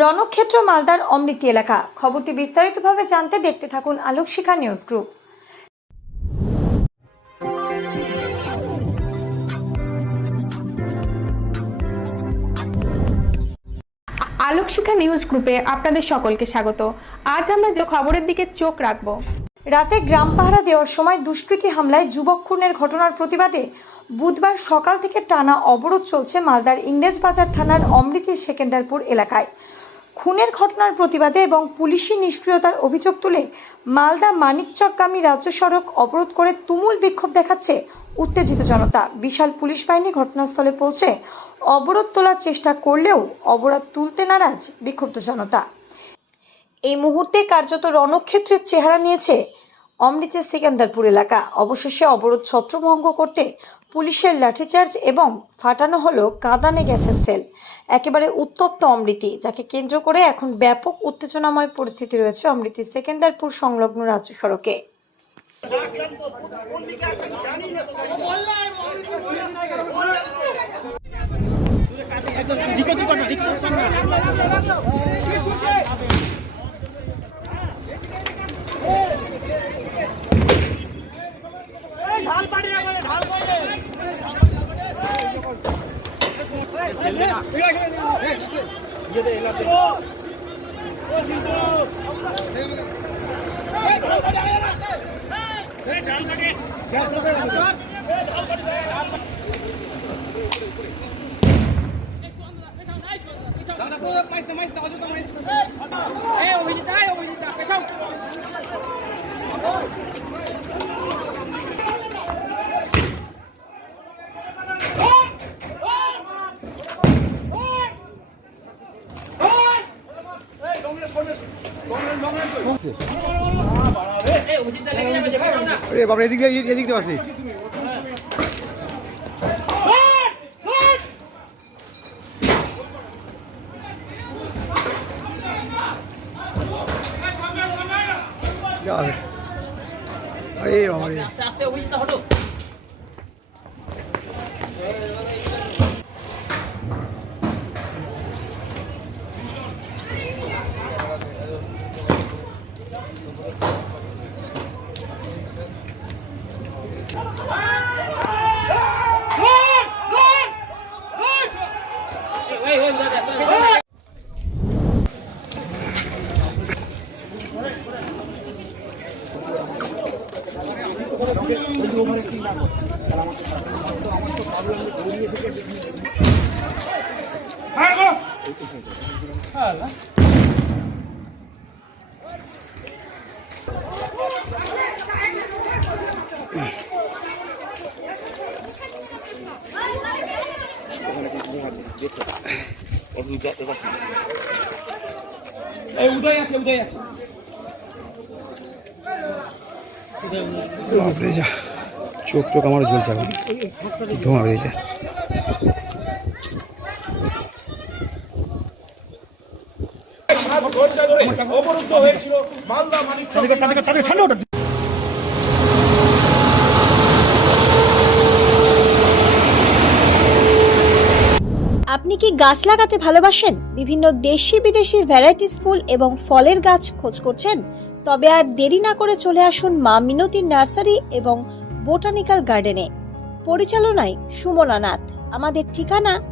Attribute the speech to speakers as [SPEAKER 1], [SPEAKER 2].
[SPEAKER 1] রণক্ষেত্র, মালদার অমৃতি এলাকা। খবরটি বিস্তারিতভাবে জানতে দেখতে থাকুন Alokshikha news group.
[SPEAKER 2] Alokshikha news গ্রুপে আপনাদের সকলকে স্বাগত। আজ আমরা যে খবরের দিকে চোখ রাখব
[SPEAKER 1] রাতে গ্রাম পাহারা দেওয়ার সময় দুষ্কৃতী হামলায় যুবক খুনের ঘটনার প্রতিবাদে বুধবার সকাল থেকে টানা অবরোধ চলছে মালদার ইংরেজ বাজার থানার অমৃতি সেকেন্দারপুর এলাকায়। খুনের ঘটনার প্রতিবাদে এবং পুলিশি নিষ্ক্রিয়তার অভিযোগ তুলে মালদা মানিকচকগামী রাজ্য সড়ক অবরোধ করে তুমুল বিক্ষোভ দেখাচ্ছে উত্তেজিত জনতা। বিশাল পুলিশ বাহিনী ঘটনাস্থলে পৌঁছে অবরোধ তোলার চেষ্টা করলেও অবরোধ তুলতে নারাজ বিক্ষুব্ধ জনতা। এই মুহূর্তে কার্যত রণক্ষেত্রের চেহারা নিয়েছে অমৃতের সিকান্দারপুর এলাকা। অবশেষে অবরোধ ছত্রভঙ্গ করতে পুলিশের লাঠিচার্জ এবং ফাটানো হলো কাঁদানে গ্যাসের সেল। একেবারে উত্তপ্ত অমৃতি, যাকে কেন্দ্র করে এখন ব্যাপক উত্তেজনাময় পরিস্থিতি রয়েছে অমৃতির সেকেন্দারপুর সংলগ্ন রাজ্য সড়কে।
[SPEAKER 3] দাদা পুরো পাইছে মাইছে অযথা মাইছে আরে বাবা এদিক দিয়ে এদিক দিয়ে আসি। আরে। বাবা রে বাপরে যা চোখ চোখ আমার জ্বলছে এখন। ধোঁয়া বেরিয়েছে।
[SPEAKER 1] আপনি কি গাছ লাগাতে ভালোবাসেন? বিভিন্ন দেশি বিদেশি ভ্যারাইটিস ফুল এবং ফলের গাছ খোঁজ করছেন? তবে আর দেরি না করে চলে আসুন মা মিনতি নার্সারি এবং বোটানিক্যাল গার্ডেনে। পরিচালনায় সুমনা নাথ। আমাদের ঠিকানা